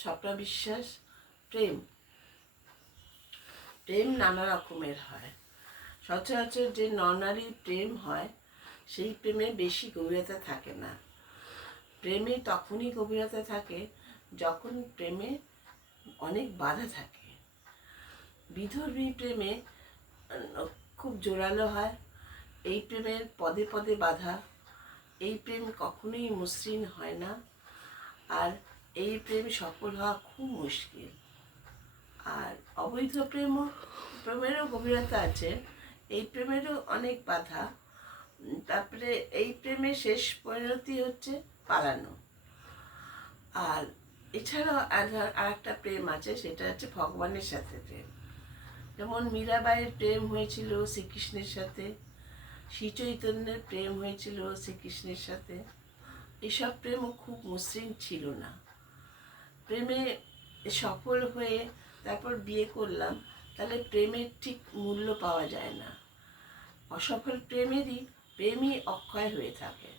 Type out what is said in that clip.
স্বপ্নাবিশ্বাস, প্রেম প্রেম নানা রকমের হয়। সচরাচর যে নরনারীর প্রেম হয় সেই প্রেমে বেশি গভীরতা থাকে না। প্রেমে তখনই গভীরতা থাকে যখন প্রেমে অনেক বাধা থাকে। বিধর্মী প্রেমে খুব জোরালো হয়, এই প্রেমের পদে পদে বাধা, এই প্রেম কখনোই মসৃণ হয় না, আর এই প্রেম সফল হওয়া খুব মুশকিল। আর অবৈধ প্রেমেরও গভীরতা আছে, এই প্রেমেরও অনেক বাধা। তারপরে এই প্রেমের শেষ পরিণতি হচ্ছে পালানো। আর এছাড়াও আর একটা প্রেম আছে, সেটা হচ্ছে ভগবানের সাথে প্রেম। যেমন মীরাবাইয়ের প্রেম হয়েছিল শ্রীকৃষ্ণের সাথে, শ্রী চৈতন্যের প্রেম হয়েছিল শ্রীকৃষ্ণের সাথে। এসব প্রেমও খুব মসৃণ ছিল না। প্রেমে সফল হয়ে তারপর বিয়ে করলাম, তাহলে প্রেমের ঠিক মূল্য পাওয়া যায় না। অসফল প্রেমই অক্ষয় হয়ে থাকে।